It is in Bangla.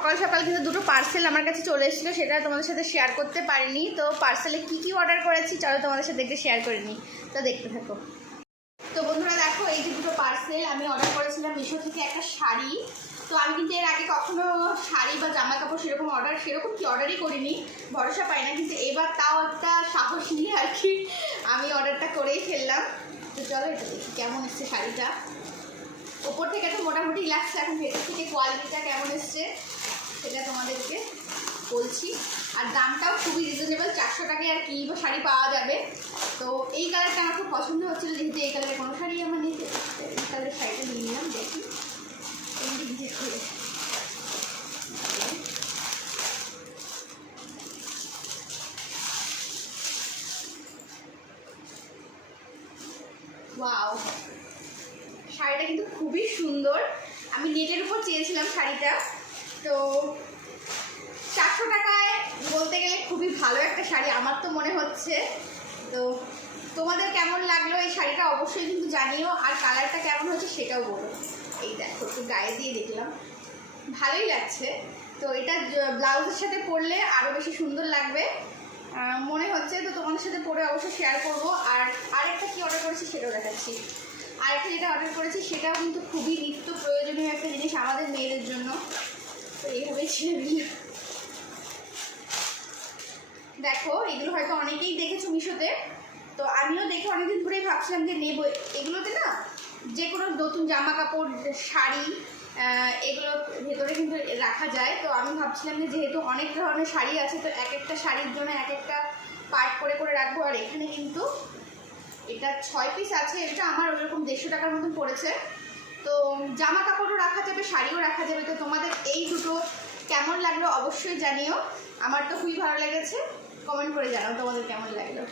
সকাল সকাল কিন্তু দুটো পার্সেল আমার কাছে চলে এসেছিলো, সেটা তোমাদের সাথে শেয়ার করতে পারিনি। তো পার্সেলে কি কি অর্ডার করেছি চলো তোমাদের সাথে একটু শেয়ার করে নিই, তো দেখতে থাকো। তো বন্ধুরা দেখো, এই যে দুটো পার্সেল আমি অর্ডার করেছিলাম মিশো থেকে একটা শাড়ি। তো আমি কিন্তু এর আগে কখনো শাড়ি বা জামা কাপড় সেরকম কি অর্ডারই করিনি, ভরসা পাই না। কিন্তু এবার তাও একটা সাহস নিয়ে আর কি আমি অর্ডারটা করেই ফেললাম। তো চলো এটা দেখি কেমন এসছে শাড়িটা। ওপর থেকে তো মোটামুটি লাগছে, এখন ভেতর থেকে কোয়ালিটিটা কেমন এসছে সেটা তোমাদেরকে বলছি। আর দামটাও খুবই রিজনেবল, 400 টাকায় আর কি শাড়ি পাওয়া যাবে। তো এই কালারটা আমার খুব পছন্দ হচ্ছিলো, যেহেতু এই কালারের কোনো শাড়ি আমার নেই, এই কালারের শাড়িটা নিয়ে নিলাম। দেখি ওয়াও, শাড়িটা কিন্তু খুবই সুন্দর। আমি নেটের উপর চেয়েছিলাম শাড়িটা, তো 400 টাকায় বলতে গেলে খুবই ভালো একটা শাড়ি আমার তো মনে হচ্ছে। তো তোমাদের কেমন লাগলো এই শাড়িটা অবশ্যই কিন্তু জানিও, আর কালারটা কেমন হচ্ছে সেটাও বলো। এই দেখো, একটু গায়ে দিয়ে দেখলাম, ভালোই লাগছে। তো এটা ব্লাউজের সাথে পরলে আরও বেশি সুন্দর লাগবে মনে হচ্ছে। তো তোমাদের সাথে পরে অবশ্যই শেয়ার করবো। আর আরেকটা কি অর্ডার করেছি সেটাও দেখাচ্ছি। আরেকটা যেটা অর্ডার করেছি সেটাও কিন্তু খুবই নিত্য প্রয়োজনীয় একটা জিনিস আমাদের মেয়েদের জন্য। তো এইভাবেই ছেড়ে দিই। দেখো, এগুলো হয়তো অনেকেই দেখেছো মিশোতে, তো আমিও দেখে অনেকদিন ধরেই ভাবছিলাম যে নেবো। এগুলোতে না যে কোনো নতুন জামা কাপড়, শাড়ি, এগুলো ভেতরে কিন্তু রাখা যায়। তো আমি ভাবছিলাম যে যেহেতু অনেক ধরনের শাড়ি আছে, তো এক একটা শাড়ির জন্য এক একটা পার্ট করে করে রাখবো। আর এখানে কিন্তু এটা 6 পিস আছে, এটা আমার ওইরকম 150 টাকার মতন পড়েছে। তো জামা কাপড়ও রাখা যাবে, শাড়িও রাখা যাবে। তো তোমাদের এই দুটো কেমন লাগলো অবশ্যই জানিও, আমার তো খুবই ভালো লেগেছে। কমেন্ট করে জানাও তোমাদের কেমন লাগলো।